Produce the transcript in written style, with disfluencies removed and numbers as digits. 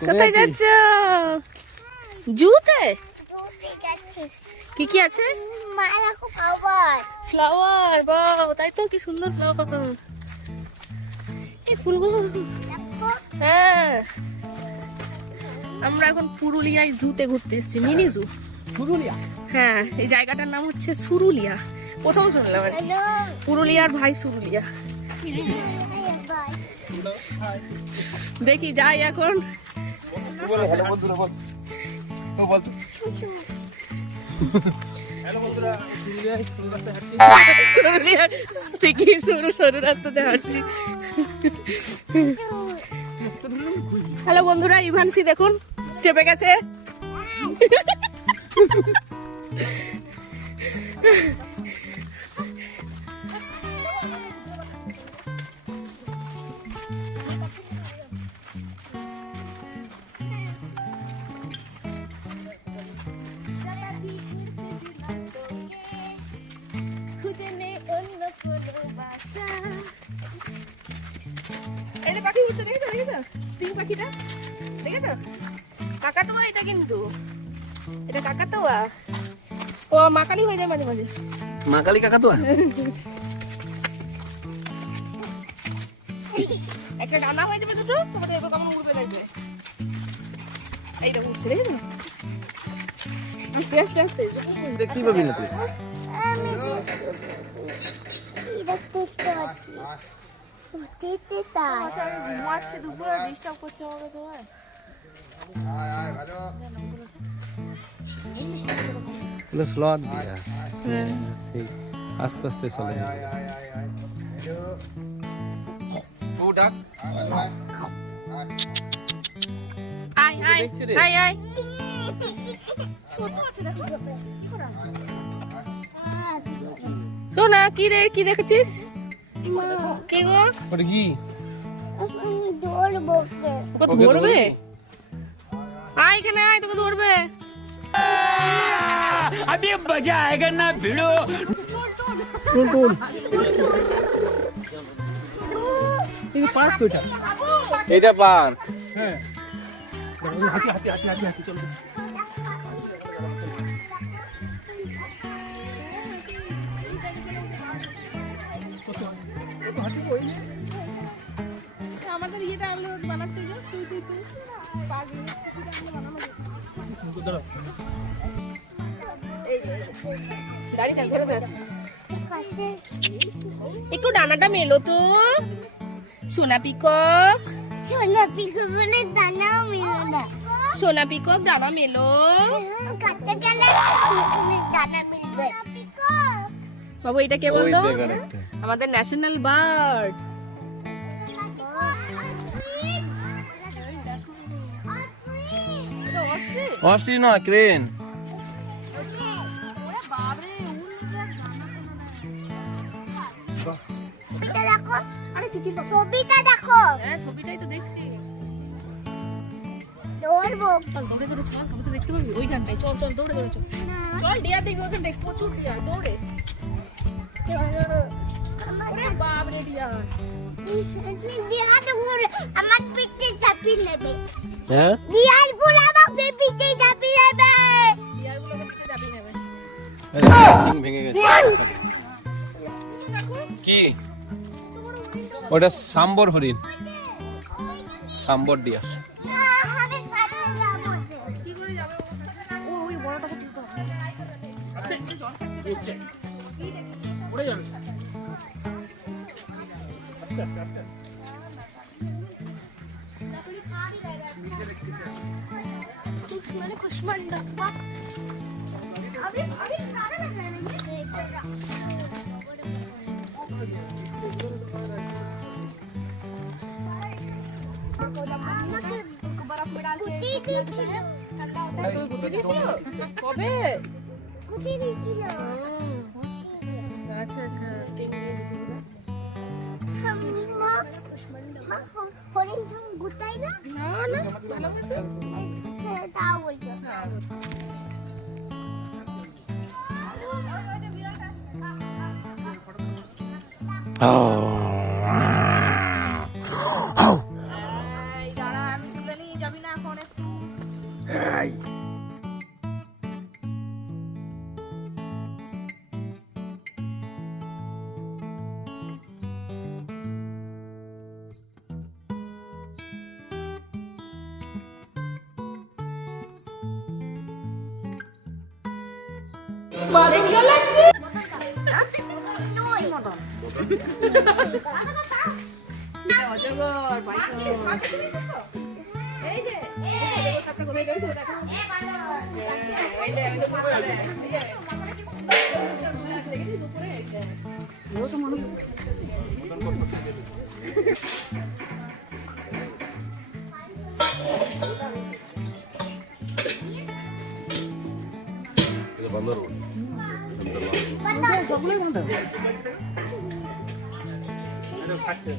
কোথায় যাচ্ছ? জুতে কি কি আছে? ফ্লাওয়ার, বাহ, তাই তো, কি সুন্দর ফ্লাওয়ার। এই ফুলগুলো, হ্যাঁ। আমরা এখন পুরুলিয়ায় জুতে ঘুরতে এসেছি, মিনি জু। পুরুলিয়া? হ্যাঁ, এই জায়গাটার নাম হচ্ছে সুরুলিয়া। প্রথম শুনলাম আর কি। পুরুলিয়ার ভাই সুরুলিয়া। দেখি যাই এখন। সরু রাস্তাতে হাঁটছি। হ্যালো বন্ধুরা, ইভানসি দেখুন চেপে গেছে। পাখি উঠতে দেখেছো? পিঙ্ক পাখিটা দেখেছো? কাকাতুয়া এটা, কিন্তু এটা কাকাতুয়া। ও মাকালি হয়ে যায় মাঝে মাঝে। মাকালি কাকাতুয়া? একটা ডানা হয়ে যাবে দুটো, তোমাদের এবার কেমন উড়বে দেখবে। এইটা উঠছে, দেখেছো? আস্তে আস্তে আস্তে দেখতেই পাবি না তুই। স্লট দিয়া সেই আস্তে আস্তে চলে। আয় আয় আয় আয়। সোনা, কি রে, কি দেখেছিস? কি গো? ওটা কি? ওকে ধরবে? আয় এখানে আয়, তোকে ধরবে। अभी मजा आएगा ना भिड़ो। ये पार्क कोटा? এটা পার্ক। হ্যাঁ, হাঁটি হাঁটি হাঁটি হাঁটি হাঁটি চলো। আমাদের ইয়েটা আলো বানাচ্ছে যে তুই পাগল বানানো। গাড়িটা ধরে ধর, একটু ডানাটা মেলো তো। সোনা পিকক, সোনা পিকক বলে দানাও মেলো না। সোনা পিকক ডানা মেলো। কাটতে গেলে দানা মিলবে। বাবু এটা কে বলতো? আমাদের ন্যাশনাল বার্ড। অস্ট্রিচ না, ক্রেন। ছবিটা দেখো। হ্যাঁ, ছবিটাই তো দেখছি। দৌড়বো। দৌড়ে দৌড়ে চল, আমি তো দেখতে পাবি ওইখানটায়। চল চল, দৌড়ে দৌড়ে চল। চল, ডিয়ার দেখবি ওখানটায়, প্রচুর ডিয়ার। দৌড়ে। ওরে বাপ রে, ডিয়ার। আমার পিঠে চাপিয়ে নেবে। হ্যাঁ, ডিয়ার গুলো আমার পিঠে চাপিয়ে নেবে। ডিয়ার গুলোকে পিঠে চাপিয়ে নেবে। সিং ভেঙে গেছে। কি ওটা? সাম্বর হরিণ, সাম্বর ডিয়ার। কি করে যাবে? ওই বড়টাকে তুলতে হবে। উড়ে যাবে। খুশমন্ডা কবে? আচ্ছা আচ্ছা, হরিণ তুমি গুতাই না? না না, ভালোবাসো। তাও বলছো। এখন একটু দেখি লাগছে অজগর পাইথন এই যে সাপটা কোথায় গেছে দেখো এই যে এই যে উপরে এই যে দেখেছিস উপরে ও তো মনে খাচ্ছে